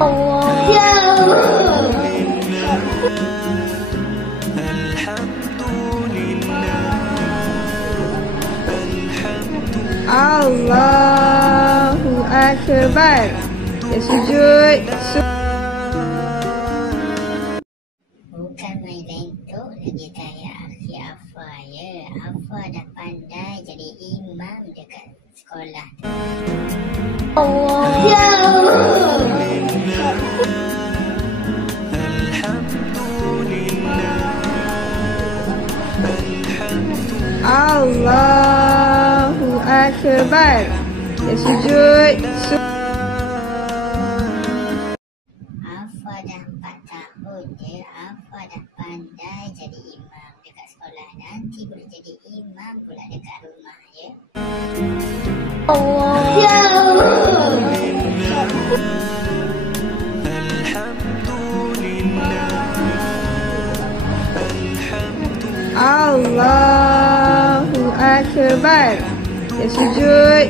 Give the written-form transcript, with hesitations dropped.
Allahu Akbar. Ya sujud. Bukan main lentok lagi kayak Akhi Afa ya. Afa dah pandai jadi imam dekat sekolah. Allahu Akbar. Ya sujud. Afa dah 4 tahun je. Afa dah pandai jadi imam dekat sekolah. Nanti boleh jadi imam pula dekat rumah ya. Allahu Akbar. Ya sujud.